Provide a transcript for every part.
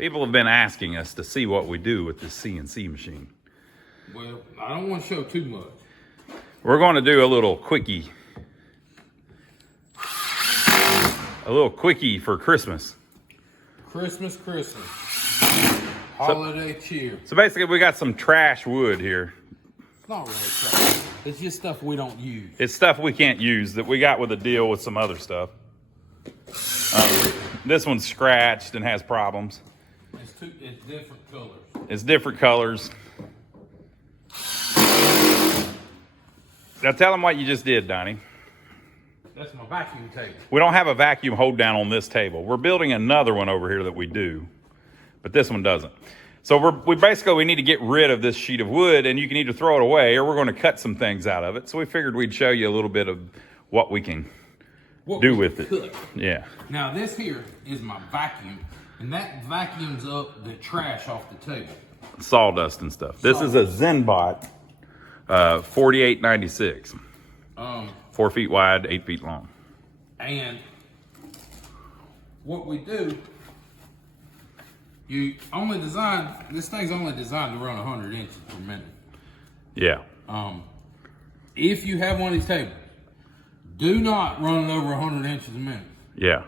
People have been asking us to see what we do with this CNC machine. Well, I don't want to show too much. We're going to do a little quickie. A little quickie for Christmas. Christmas. Holiday cheer. So basically we got some trash wood here. It's not really trash. It's just stuff we don't use. It's stuff we can't use that we got with a deal with some other stuff. This one's scratched and has problems. It's different colors. It's different colors. Now tell them what you just did, Donnie. That's my vacuum table. We don't have a vacuum hold down on this table. We're building another one over here that we do, but this one doesn't. So we need to get rid of this sheet of wood, and you can either throw it away or we're going to cut some things out of it. So we figured we'd show you a little bit of what we can do with it. Yeah. Now this here is my vacuum, and that vacuums up the trash off the table. Sawdust and stuff. This is a ZenBot 4896. 4 feet wide, 8 feet long. And what we do, this thing's only designed to run 100 inches per minute. Yeah. If you have one of these tables, do not run it over 100 inches a minute. Yeah.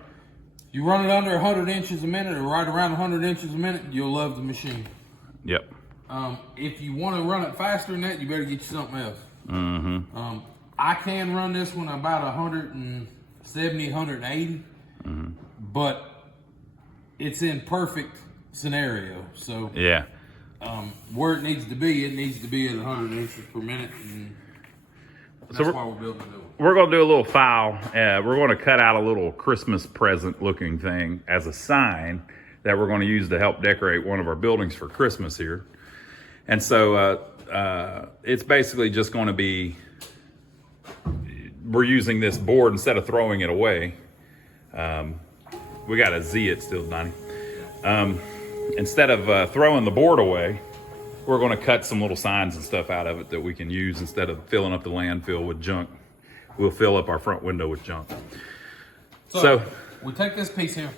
You run it under 100 inches a minute or right around 100 inches a minute, you'll love the machine. Yep. If you want to run it faster than that, you better get you something else. Mm-hmm. I can run this one about 170, 180, but it's in perfect scenario. So yeah, where it needs to be at 100 inches per minute, and that's why we're building it. We're going to do a little file. We're going to cut out a little Christmas present looking thing as a sign that we're going to use to help decorate one of our buildings for Christmas here. And so it's basically just going to be, we're using this board instead of throwing it away. We got to Z it still, Donnie. Instead of throwing the board away, we're going to cut some little signs and stuff out of it that we can use instead of filling up the landfill with junk. We'll fill up our front window with junk. So we take this piece here.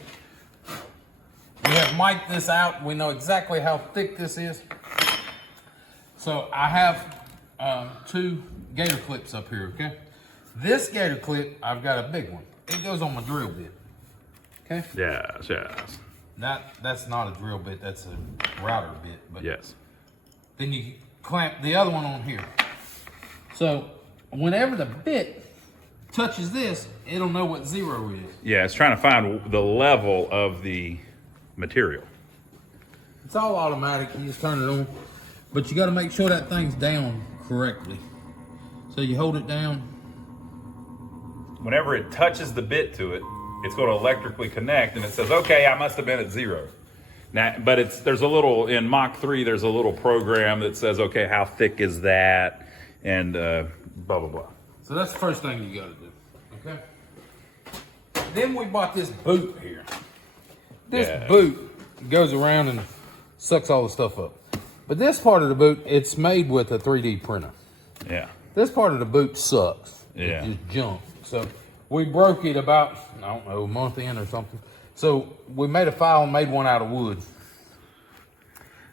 We have mic'd this out. We know exactly how thick this is. So I have 2 gator clips up here, okay? This gator clip, I've got a big one. It goes on my drill bit, okay? Yes. That's not a drill bit, that's a router bit. But yes. Then you clamp the other one on here. So whenever the bit touches this, it'll know what 0 is. Yeah, it's trying to find the level of the material. It's all automatic, you just turn it on. But you gotta make sure that thing's down correctly. So you hold it down. Whenever it touches the bit to it, it's going to electrically connect, and it says, okay, I must have been at 0. Now, but there's a little, in Mach 3, there's a little program that says, okay, how thick is that? And blah, blah, blah. So that's the first thing you got to do, okay? Then we bought this boot here. This boot goes around and sucks all the stuff up. But this part of the boot, it's made with a 3D printer. Yeah. This part of the boot sucks. Yeah. It's junk. So we broke it about, I don't know, a month in or something. So we made a file and made one out of wood.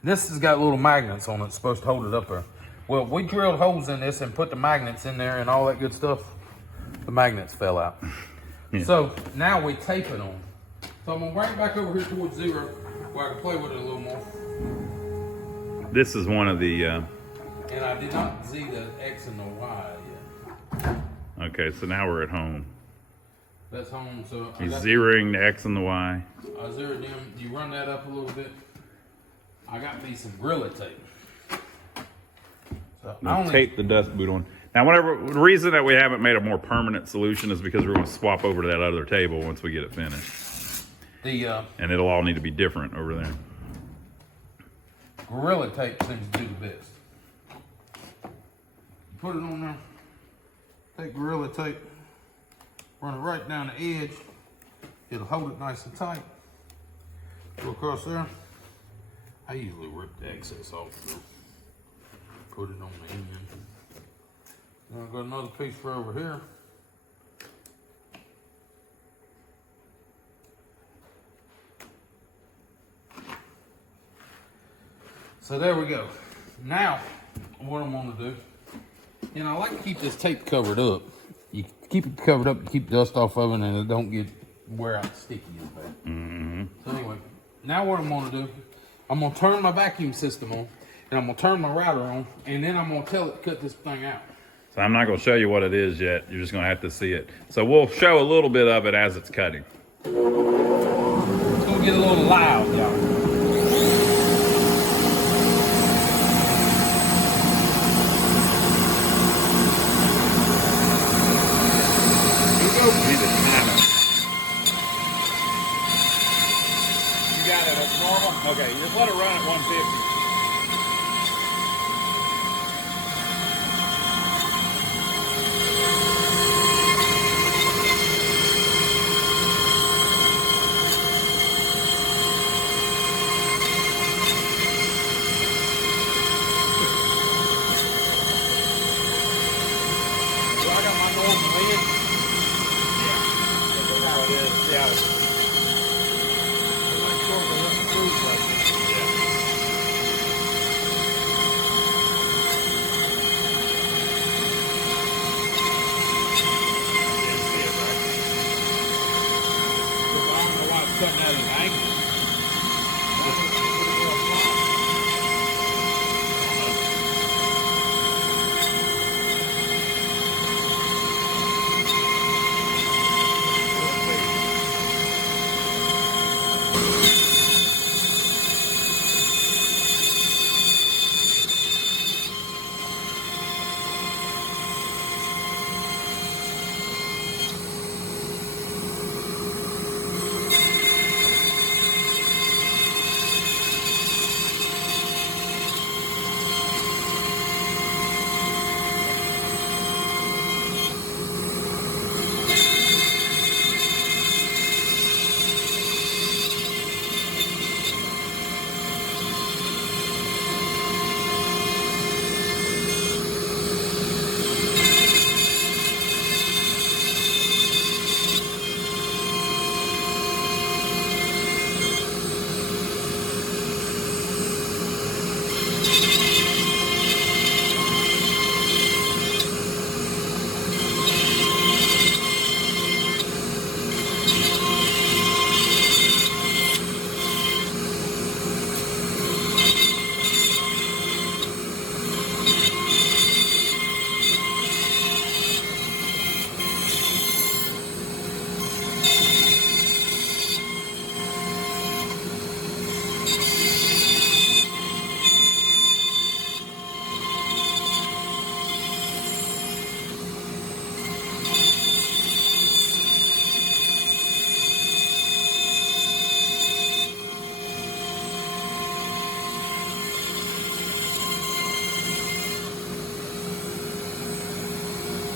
This has got little magnets on it. It's supposed to hold it up there. Well, we drilled holes in this and put the magnets in there and all that good stuff. The magnets fell out. Yeah. So now we tape it on. So I'm going to bring it back over here towards 0 where I can play with it a little more. This is one of the... And I did not Z the X and the Y yet. Okay, so now we're at home. That's home, so... He's zeroing the X and the Y. I zeroed them. You run that up a little bit. I got me some Gorilla tape. So we'll tape the dust boot on. Now, the reason that we haven't made a more permanent solution is because we're going to swap over to that other table once we get it finished. And it'll all need to be different over there. Gorilla tape seems to do the best. Put it on there. Take Gorilla tape. Run it right down the edge. It'll hold it nice and tight. Go across there. I usually rip the excess off though. Put it on the end. Then I've got another piece for over here. So there we go. Now, what I'm gonna do, and I like to keep this tape covered up. You keep it covered up to keep dust off of it and it don't get wear out sticky as bad. Mm-hmm. So anyway, now what I'm gonna do, I'm gonna turn my vacuum system on, and I'm gonna turn my router on, and then I'm gonna tell it to cut this thing out. So I'm not going to show you what it is yet. You're just going to have to see it. So we'll show a little bit of it as it's cutting. It's gonna get a little loud, y'all. Need to time it. You got it at normal? Okay, just let it run at 150. So I got my normal lid. Yeah, that's how it is. See how it's... Cutting out an angle.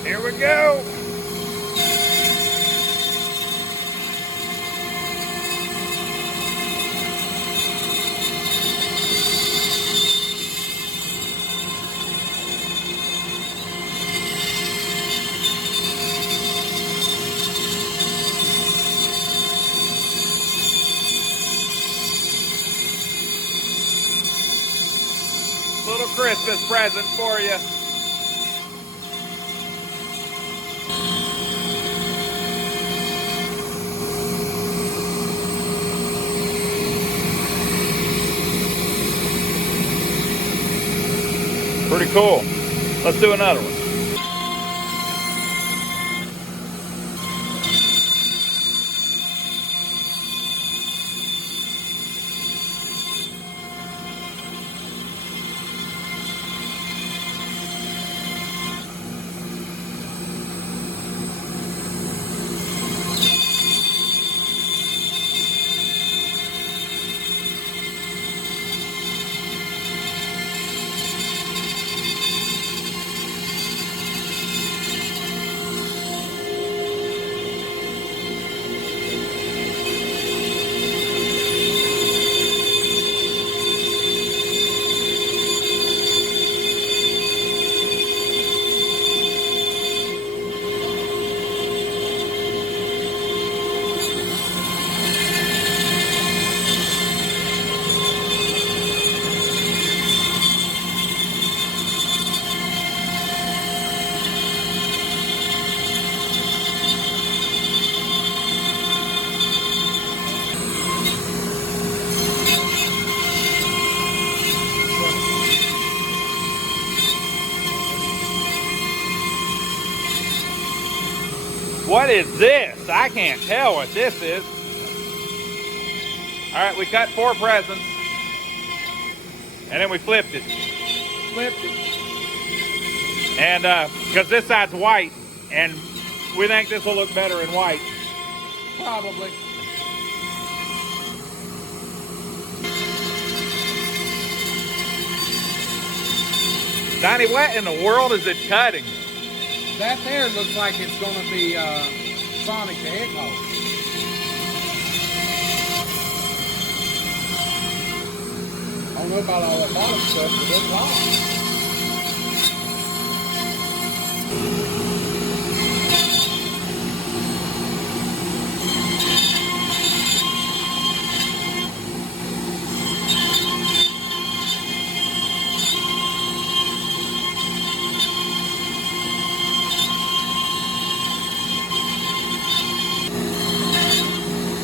Here we go. Little Christmas present for you. Pretty cool. Let's do another one. What is this? I can't tell what this is. All right, we cut 4 presents. And then we flipped it. And because this side's white, and we think this will look better in white. Probably. Donnie, what in the world is it cutting? That there looks like it's going to be Sonic the Hedgehog. I don't know about all that bottom stuff, but it's hot.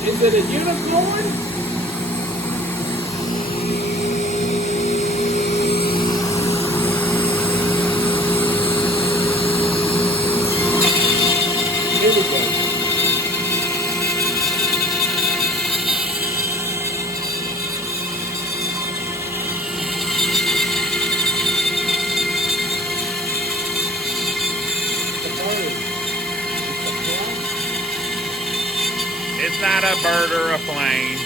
Is it a unicorn? Here we go. It's not a bird or a plane.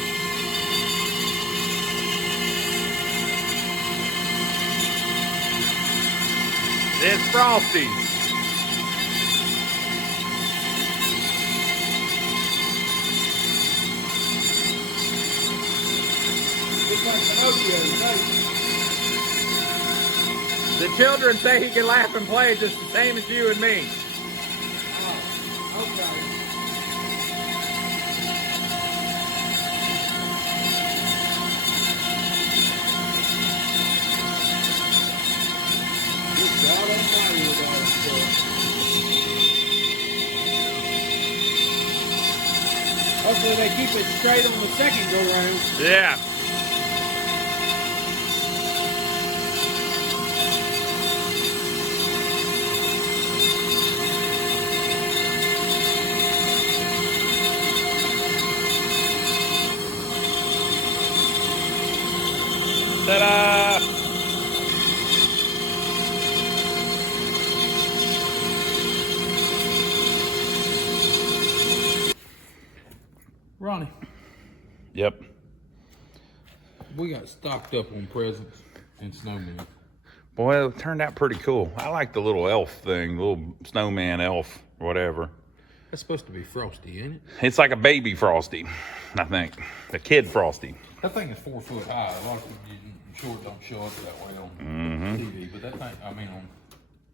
It's Frosty. It's like Pinocchio, The children say he can laugh and play just the same as you and me. Oh, okay. God almighty with all this stuff. Hopefully they keep it straight on the second go round. Yeah. Ta-da! Ronnie, Yep. we got stocked up on presents and snowmen. Boy, it turned out pretty cool. I like the little elf thing, little snowman elf, whatever. That's supposed to be Frosty, ain't it? It's like a baby Frosty, I think. The kid Frosty. That thing is 4 foot high. A lot of people short don't show up that way on TV, but that thing, I mean on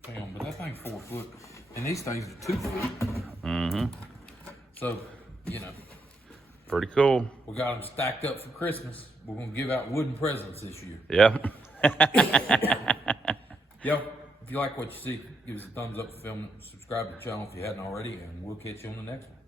film, but that thing's 4 foot. And these things are 2 foot. So, you know, Pretty cool. we got them stacked up for Christmas. We're going to give out wooden presents this year. Yep. Yep. If you like what you see, give us a thumbs up for film, subscribe to the channel if you hadn't already, and we'll catch you on the next one.